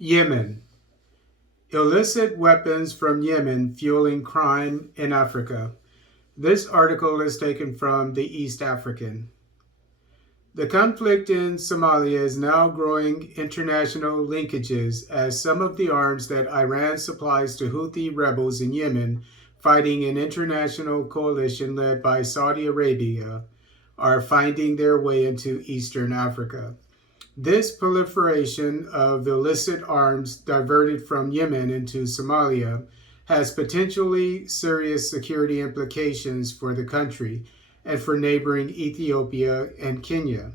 Yemen. Illicit weapons from Yemen fueling crime in Africa. This article is taken from the East African. The conflict in Somalia is now growing international linkages as some of the arms that Iran supplies to Houthi rebels in Yemen, fighting an international coalition led by Saudi Arabia, are finding their way into Eastern Africa. This proliferation of illicit arms diverted from Yemen into Somalia has potentially serious security implications for the country and for neighboring Ethiopia and Kenya.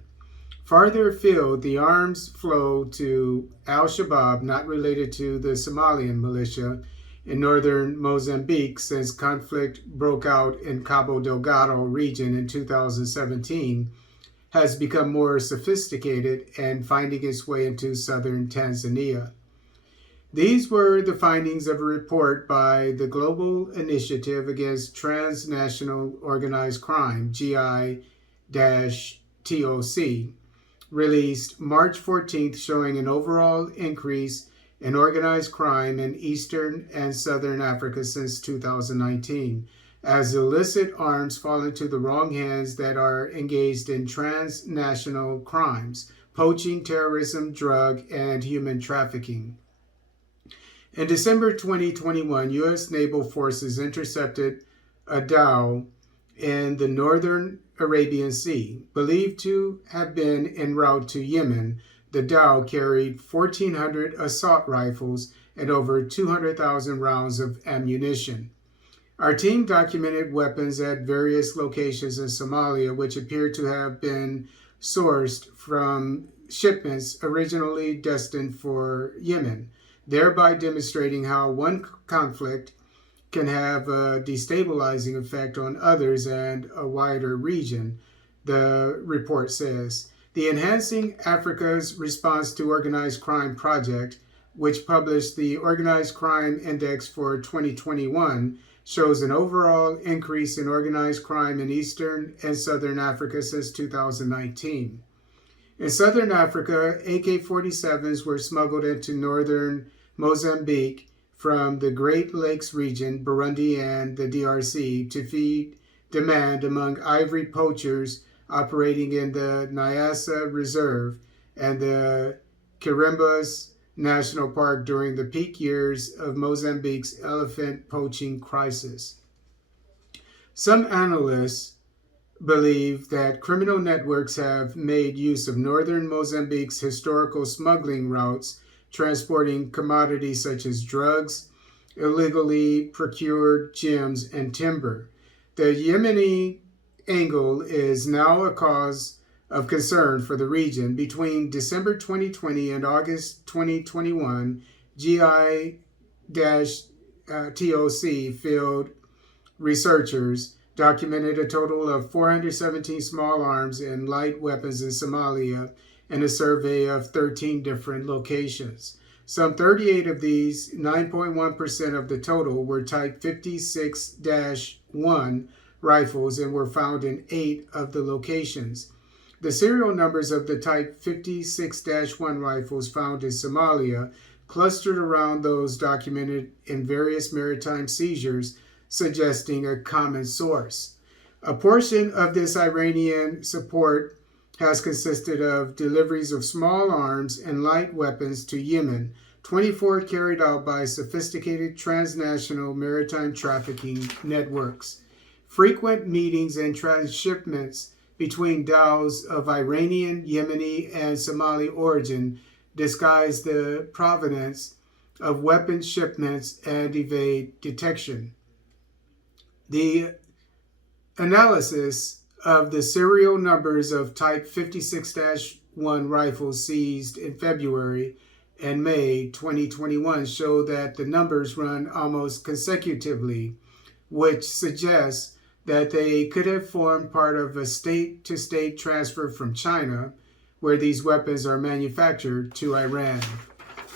Farther afield, the arms flow to al-Shabaab, not related to the Somalian militia, in northern Mozambique since conflict broke out in Cabo Delgado region in 2017, has become more sophisticated and finding its way into southern Tanzania. These were the findings of a report by the Global Initiative Against Transnational Organized Crime, GI-TOC, released March 14th, showing an overall increase in organized crime in Eastern and Southern Africa since 2019, as illicit arms fall into the wrong hands that are engaged in transnational crimes, poaching, terrorism, drug, and human trafficking. In December 2021, U.S. naval forces intercepted a dhow in the northern Arabian Sea. Believed to have been en route to Yemen, the dhow carried 1,400 assault rifles and over 200,000 rounds of ammunition. Our team documented weapons at various locations in Somalia, which appeared to have been sourced from shipments originally destined for Yemen, thereby demonstrating how one conflict can have a destabilizing effect on others and a wider region, the report says. The Enhancing Africa's Response to Organized Crime project, which published the Organized Crime Index for 2021, shows an overall increase in organized crime in Eastern and Southern Africa since 2019. In Southern Africa, AK-47s were smuggled into northern Mozambique from the Great Lakes region, Burundi, and the DRC to feed demand among ivory poachers operating in the Nyasa Reserve and the Quirimbas National Park during the peak years of Mozambique's elephant poaching crisis. Some analysts believe that criminal networks have made use of northern Mozambique's historical smuggling routes, transporting commodities such as drugs, illegally procured gems, and timber. The Yemeni angle is now a cause of concern for the region. Between December 2020 and August 2021, GI-TOC field researchers documented a total of 417 small arms and light weapons in Somalia in a survey of 13 different locations. Some 38 of these, 9.1% of the total, were Type 56-1 rifles and were found in 8 of the locations. The serial numbers of the Type 56-1 rifles found in Somalia clustered around those documented in various maritime seizures, suggesting a common source. A portion of this Iranian support has consisted of deliveries of small arms and light weapons to Yemen, 24 carried out by sophisticated transnational maritime trafficking networks. Frequent meetings and transshipments between dhows of Iranian, Yemeni, and Somali origin disguise the provenance of weapon shipments and evade detection. The analysis of the serial numbers of Type 56-1 rifles seized in February and May 2021 show that the numbers run almost consecutively, which suggests that they could have formed part of a state-to-state transfer from China, where these weapons are manufactured, to Iran.